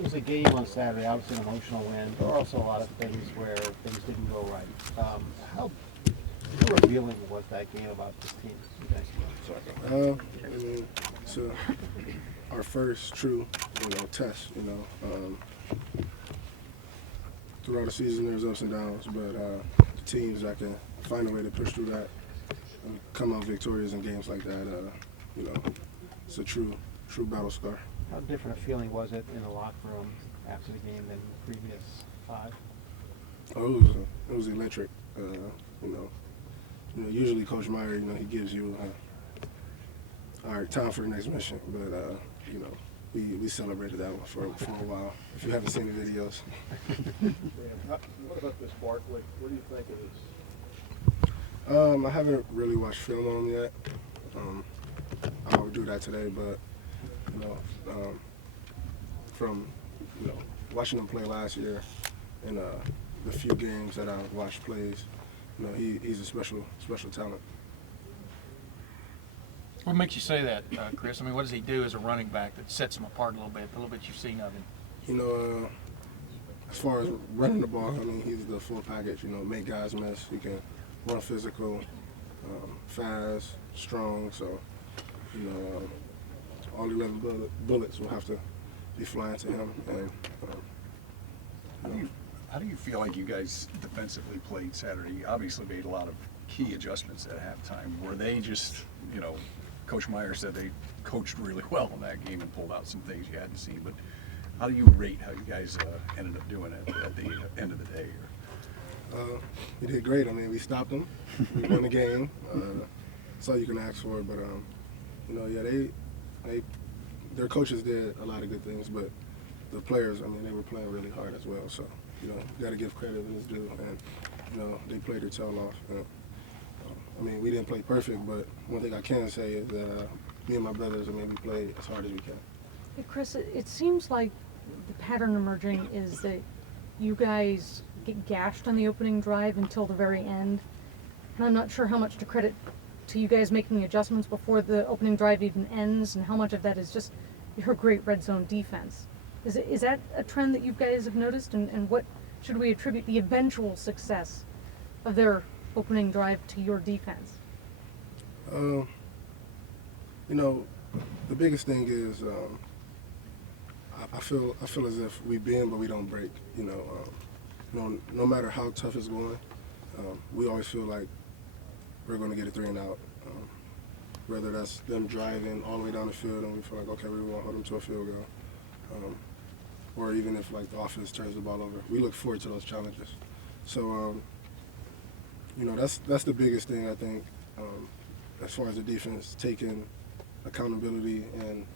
It was a game on Saturday, obviously an emotional win. There were also a lot of things where things didn't go right. How revealing was that game about this team? You guys? I mean, it's our first true, test. Throughout the season, there's ups and downs, but the teams that can find a way to push through that and come out victorious in games like that, it's a true battle scar. How different a feeling was it in the locker room after the game than the previous 5? Oh, it was electric. Usually Coach Meyer, he gives you, all right, time for the next mission. But we celebrated that one for a while. If you haven't seen the videos. What about this Barkley? What do you think of this? I haven't really watched film on him yet. I'll do that today, but from watching him play last year and the few games that I watched plays, he's a special talent. What makes you say that, Chris? I mean, what does he do as a running back that sets him apart a little bit you've seen of him? As far as running the ball, I mean, he's the full package. Make guys miss. He can run physical, fast, strong. So, all 11 bullets will have to be flying to him. And How do you feel like you guys defensively played Saturday? You obviously made a lot of key adjustments at halftime. Were they just, Coach Meyer said they coached really well in that game and pulled out some things you hadn't seen, but how do you rate how you guys ended up doing it at the end of the day? We did great. I mean, we stopped them. We won the game. That's all you can ask for. But, their coaches did a lot of good things, but the players, I mean, they were playing really hard as well. So, you got to give credit when it's due. And, they played their tail off. We didn't play perfect, but one thing I can say is that me and my brothers, we played as hard as we can. Hey, Chris, it seems like the pattern emerging is that you guys get gashed on the opening drive until the very end. And I'm not sure how much to credit to you guys making adjustments before the opening drive even ends, and how much of that is just your great red zone defense. Is that a trend that you guys have noticed, and what should we attribute the eventual success of their opening drive to your defense? The biggest thing is I feel as if we bend but we don't break. No matter how tough it's going, we always feel like we're going to get a 3 and out. Whether that's them driving all the way down the field and we feel like, okay, we want to hold them to a field goal. Or even if the offense turns the ball over. We look forward to those challenges. So, that's the biggest thing, I think, as far as the defense, taking accountability and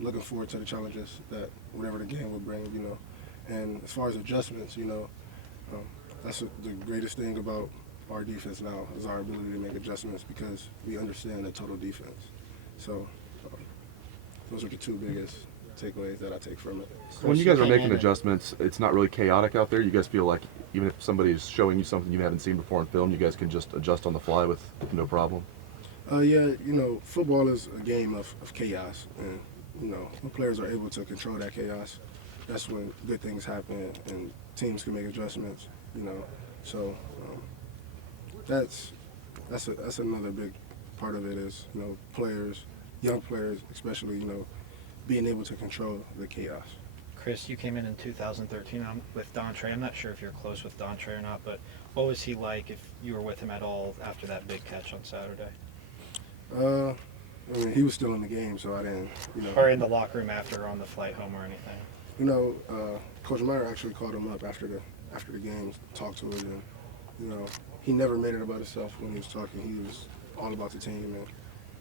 looking forward to the challenges that whatever the game will bring, And as far as adjustments, that's the greatest thing about our defense now is our ability to make adjustments because we understand the total defense. So those are the 2 biggest takeaways that I take from it. So when you guys are making adjustments, it's not really chaotic out there? You guys feel like even if somebody is showing you something you haven't seen before in film, you guys can just adjust on the fly with no problem? Football is a game of chaos. And, when players are able to control that chaos, that's when good things happen and teams can make adjustments, So that's another big part of it is, players, young players especially, being able to control the chaos. Chris, you came in 2013 with Dontre. I'm not sure if you're close with Dontre or not, but what was he like if you were with him at all after that big catch on Saturday? He was still in the game, so I didn't, Or in the locker room after on the flight home or anything? Coach Meyer actually called him up after the game, talked to him, and, he never made it about himself when he was talking. He was all about the team, and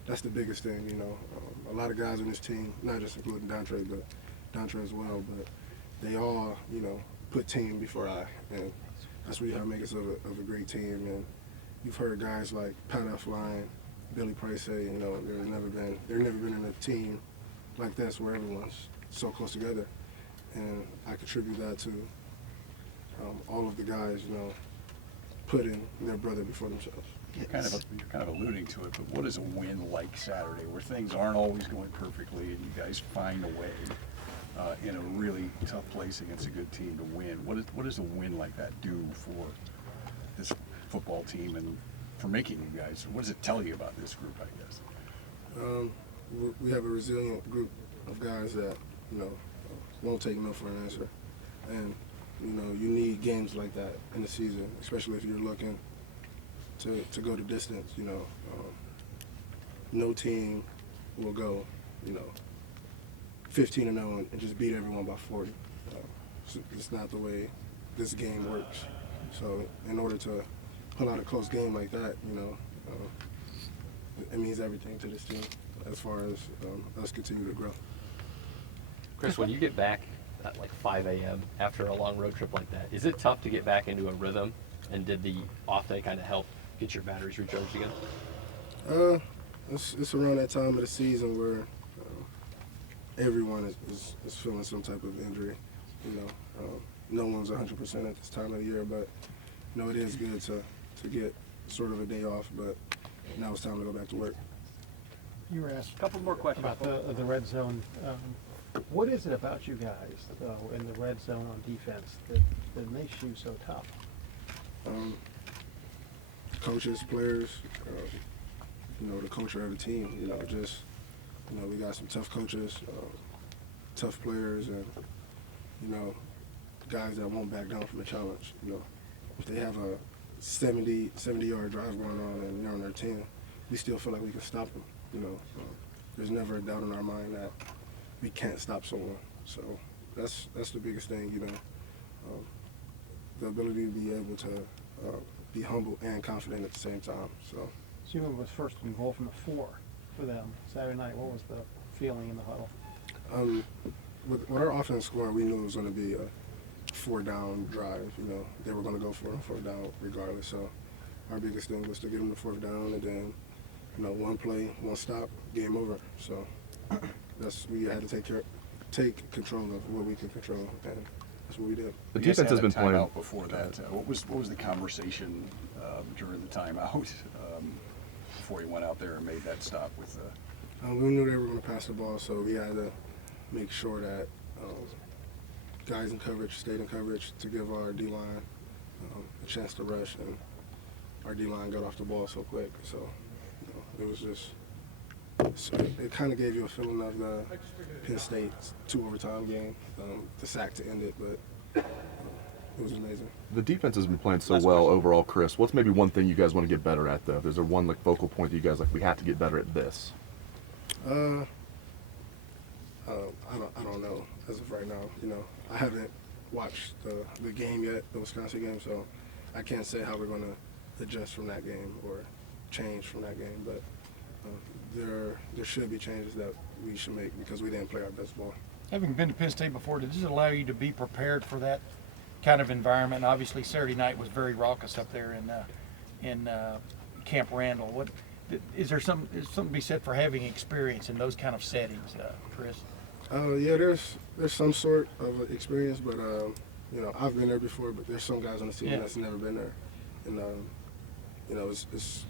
that's the biggest thing, A lot of guys on this team, not just including Dontre, but Dontre as well, but they all, put team before I, and that's what you have to make us of a great team. And you've heard guys like Pat Flying, Billy Price say, they've never been in a team like this where everyone's so close together, and I contribute that to all of the guys, putting their brother before themselves. You're kind of alluding to it, but what is a win like Saturday where things aren't always going perfectly and you guys find a way? in a really tough place against a good team to win. What does a win like that do for this football team and for making you guys? What does it tell you about this group, I guess? We have a resilient group of guys that, you know, won't take no for an answer. And, you know, you need games like that in the season, especially if you're looking to go the distance, you know. No team will go, you know, 15-0 and just beat everyone by 40. It's not the way this game works. So in order to pull out a close game like that, you know, it means everything to this team as far as us continue to grow. Chris, when you get back at like 5 a.m. after a long road trip like that, is it tough to get back into a rhythm? And did the off day kind of help get your batteries recharged again? It's around that time of the season where everyone is feeling some type of injury. You know, no one's 100% at this time of the year, but you know it is good to get sort of a day off. But now it's time to go back to work. You were asked A couple more questions. about the red zone. What is it about you guys, though, in the red zone on defense that makes you so tough? Coaches, players, you know, the culture of the team. You know, just you know, we got some tough coaches, tough players, and you know, guys that won't back down from a challenge. You know, if they have a 70-yard drive going on and they're on their 10, we still feel like we can stop them. You know, there's never a doubt in our mind that we can't stop someone. So that's the biggest thing. You know, the ability to be able to be humble and confident at the same time. So Zuma was first and goal from the 4 for them Saturday night. What was the feeling in the huddle? With our offense scoring, we knew it was going to be a 4-down drive. You know, they were going to go for a 4th down regardless. So our biggest thing was to get them the 4th down, and then, you know, one play, one stop, game over. So we had to take control of what we can control, and that's what we did. The You guys defense has had a been playing. timeout before that. What was the conversation during the timeout before you went out there and made that stop with? We knew they were going to pass the ball, so we had to make sure that guys in coverage stayed in coverage to give our D-line a chance to rush, and our D-line got off the ball so quick. So, you know, it was just, it kind of gave you a feeling of the Penn State 2 overtime game, the sack to end it, but it was amazing. The defense has been playing so well overall, Chris. What's maybe one thing you guys want to get better at, though? Is there one like focal point that you guys like? We have to get better at this. I don't know as of right now. You know, I haven't watched the game yet, the Wisconsin game, so I can't say how we're going to adjust from that game or change from that game. But there should be changes that we should make because we didn't play our best ball. Having been to Penn State before, did this allow you to be prepared for that kind of environment? And obviously, Saturday night was very raucous up there in Camp Randall. What is there something to be said for having experience in those kind of settings, Chris? Yeah, there's some sort of experience, but you know, I've been there before. But there's some guys on the team that's never been there, and you know, it's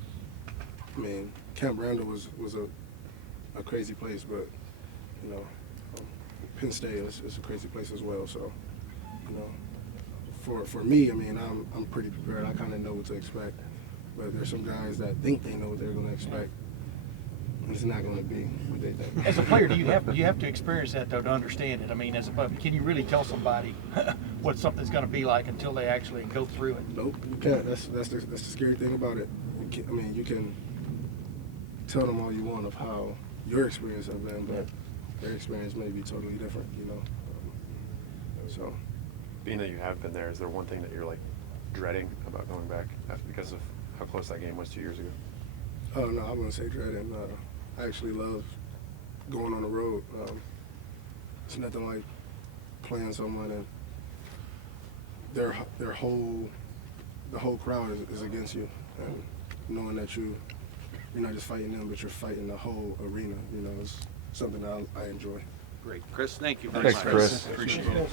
I mean, Camp Randall was a crazy place, but you know, Penn State is a crazy place as well. So, you know, for me, I mean, I'm pretty prepared. I kind of know what to expect. But there's some guys that think they know what they're going to expect, and it's not going to be what they think. As a player, do you have to experience that though to understand it? I mean, can you really tell somebody what something's going to be like until they actually go through it? Nope, you can't. That's the scary thing about it. You can tell them all you want of how your experience has been, but their experience may be totally different. You know, so. Being that you have been there, is there one thing that you're like dreading about going back because of how close that game was 2 years ago? Oh no, I wouldn't say dreading. I actually love going on the road. It's nothing like playing someone and the whole crowd is against you, and knowing that you're not just fighting them, but you're fighting the whole arena. You know, it's something that I enjoy. Great, Chris. Thank you very much. Thanks, Chris. Appreciate it.